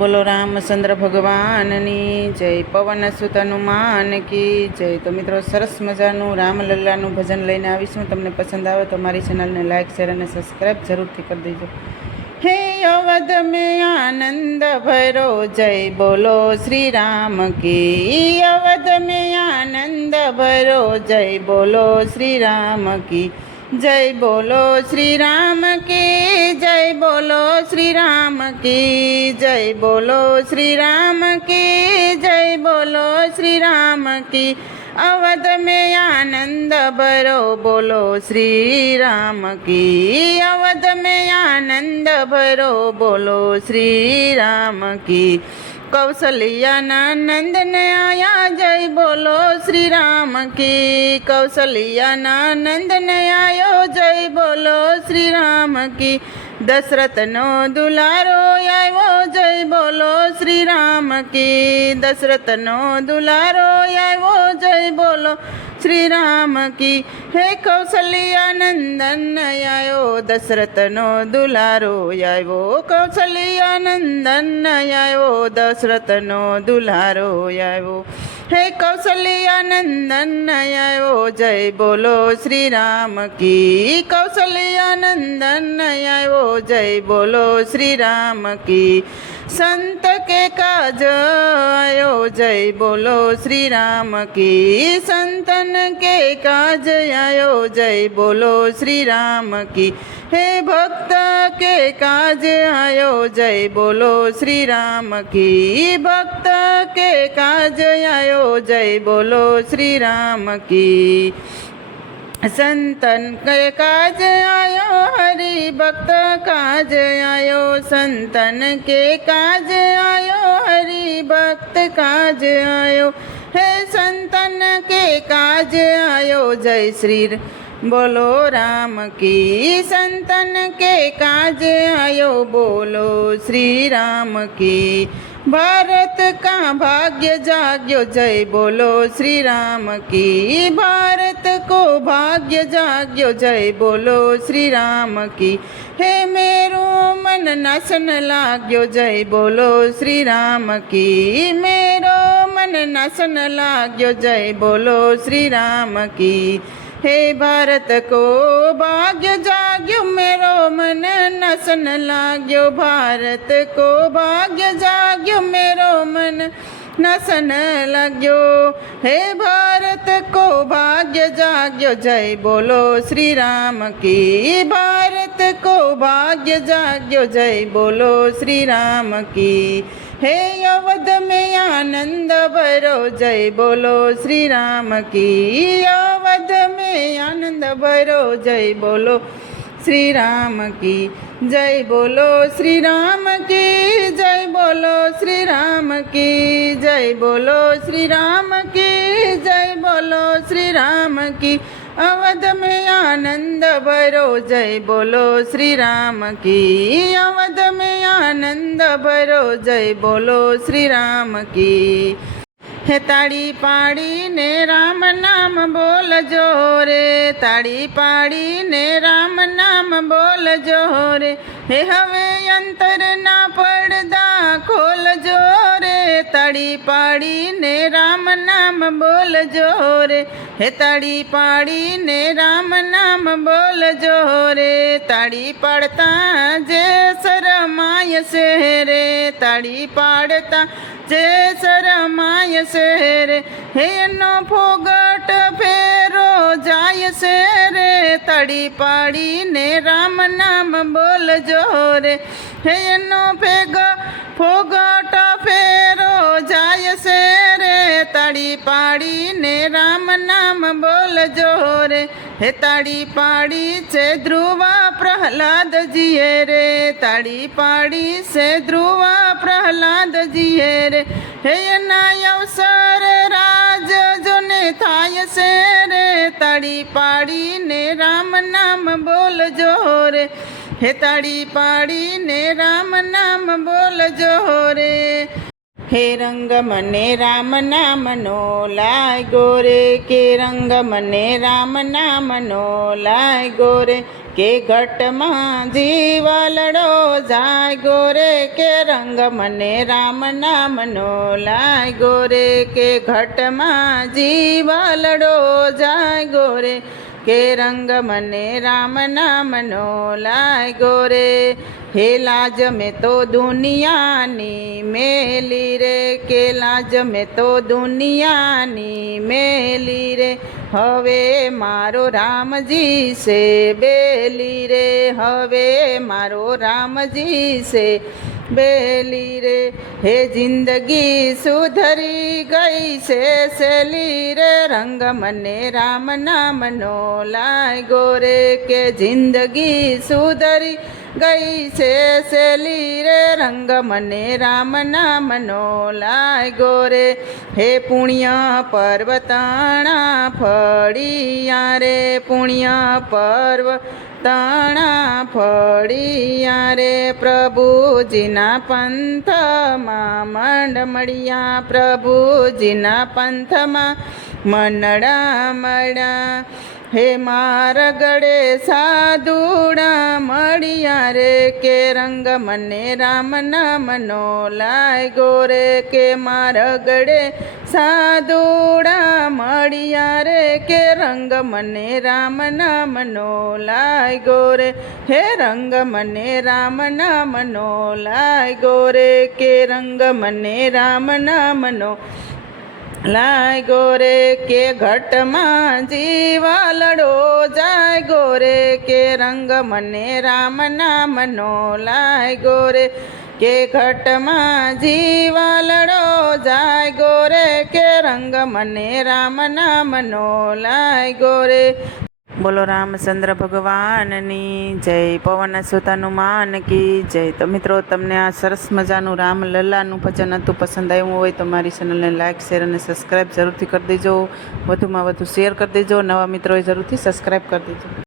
બોલો રામચંદ્ર ભગવાનની જય, પવન સુત હનુમાન કી જય। તો મિત્રો, સરસ મજાનું રામલલ્લાનું ભજન લઈને આવીશું। તમને પસંદ આવે તો મારી ચેનલને લાઇક, શેર અને સબસ્ક્રાઈબ જરૂરથી કરી દેજો। હે અવધ में आनंद भरो, जय बोलो श्री राम की। अवध में आनंद भरो, जय बोलो श्री राम की। जय बोलो श्री राम की, जय बोलो श्री राम की। जय बोलो श्री राम की, जय बोलो श्री राम की। अवध में आनंद भरो, बोलो श्री राम की। अवध में आनंद भरो, बोलो श्री राम की। कौशल्या नंद ने आया, जय बोलो श्री राम की। कौशल्या नंद ने आयो, जय बोलो श्री राम की। दशरथ नो दुलारो आयो, जय बोलो श्री राम की। दशरथ नो दुलारो आयो, जय बोलो श्री राम की। हे कौशल्या नंदन आयो, दशरथ नो दुलारो आयो। कौशल्या नंदन आयो, दशरथ नो दुलारो आयो। हे कौशल्या नंदन आयो, जय बोलो श्री राम की। कौशल्या नंदन आयो, जय बोलो श्री राम की। संत के काज आयो, जय बोलो श्री राम की। संतन के काज आयो, जय बोलो श्री राम की। हे भक्त के काज आयो, जय बोलो श्री राम की। भक्त के काज आयो, जय बोलो श्री राम की। संतन के काज आयो, हरि भक्त काज आयो। संतन के काज आयो, हरि भक्त काज आयो। हे संतन के काज आयो, जय श्री बोलो राम की। संतन के काज आयो, बोलो श्री राम की। भारत का भाग्य जाग्यो, जय बोलो श्री राम की। भारत को भाग्य जाग्यो, जय बोलो श्री राम की। हे मेरो मन नसन लाग्यो, जय बोलो श्री राम की। मेरो मन नसन लाग्यो, जय बोलो श्री राम की। हे भारत को भाग्य जाग्यो, मेरो मन नसन लाग्यो। भारत को भाग्य जाग्यो, मेरो मन नसन लाग्यो। हे भारत को भाग्य जाग्यो, जय बोलो श्री राम की। भारत को भाग्य जाग्यो, जय बोलो श्री राम की। हे अवध में आनंद भरो, जय बोलो श्री राम की। अवध में आनंद भरो, जय बोलो श्री राम की। जय बोलो श्री राम की, जय बोलो श्री राम की। जय बोलो श्री राम की, जय बोलो श्री राम की। अवध में आनंद भरो, जय बोलो श्री राम की। अवध में आनंद भरो, जय बोलो श्री राम की। हे ताड़ी पाड़ी ने राम नाम बोल जो रे। ताड़ी पाड़ी ने राम नाम बोल जो रे। हे हवे अंतर ना पड़दा खोल जो रे। ताड़ी पाड़ी ने राम नाम बोल जो रे। हे ताड़ी पाड़ी ने राम नाम बोल जो रे। ताड़ी पाड़ता जे शरमाय से रे। ताड़ी पाड़ता जे शरमाय से रे। हे नो फोगट फेरो जाय से रे। ताड़ी पाड़ी ने राम नाम बोल जो रे। हे नो फोगट फेरो जाय से रे। ताड़ी पाड़ी ने राम नाम बोल जो रे। हे ताड़ी पाड़ी से ध्रुवा प्रहलाद जिये रे। ताड़ी पाड़ी से ध्रुवा प्रहलाद जिये रे। हे ना अवसर राज जो ने थाय से रे। ताड़ी पाड़ी ने राम नाम बोल जो रे। हे ताड़ी पाड़ी ने राम नाम बोल जो रे। हे रंग मने राम नाम नो लाय गोरे। के रंग मने राम नाम नो लाय गोरे। કે ઘટમાં જીવલડો જાગ્યો રે કે રંગ મને રામ નામનો લાગ્યો રે કે ઘટમાં જીવલડો જાગ્યો રે કે રંગ મને રામ નામનો લાગ્યો રે હે લાજ મેં તો દુનિયાની મેલી રે કે લાજ મેં તો દુનિયાની મેલી રે હવે મારો રામજી છે બેલી રે હવે મારો રામજી છે બેલી રે હે જિંદગી સુધરી ગઈ છે સેલી રે રંગ મને રામ નામનો લાગ્યો રે કે જિંદગી સુધરી ગઈ છે સેલી રે રંગ મને રામ નામનો લાગ્યો રે હે પુણ્ય પર્વતાણા ફળિયા રે પુણ્ય પર્વતાણા ફળિયા રે પ્રભુજીના પંથમાં મંડમળિયા પ્રભુજીના પંથમાં મનડા મળ્યા હે માર ગળે સાધુડા મળ્યા રે કે રંગ મને રામ નામનો લાગ્યો રે કે માર ગળે સાધુડા મળ્યા રે કે રંગ મને રામ નામનો લાગ્યો રે હે રંગ મને રામ નામનો લાગ્યો રે કે રંગ મને રામ નામનો લાગ્યો રે કે ઘટમાં જીવલડો જાગ્યો રે કે રંગ મને રામ નામનો લાગ્યો રે કે ઘટમાં જીવલડો જાગ્યો રે કે રંગ મને રામ નામનો લાગ્યો રે બોલો રામચંદ્ર ભગવાનની જય પવન સુત હનુમાન કી જય. તો મિત્રો તમને આ સરસ મજાનું રામલલ્લાનું ભજન હતું પસંદ આવ્યું હોય તો મારી ચેનલને લાઇક શેર અને સબસ્ક્રાઈબ જરૂરથી કરી દેજો. વધુમાં વધુ શેર કરી દેજો. નવા મિત્રોએ જરૂરથી સબસ્ક્રાઈબ કરી દેજો.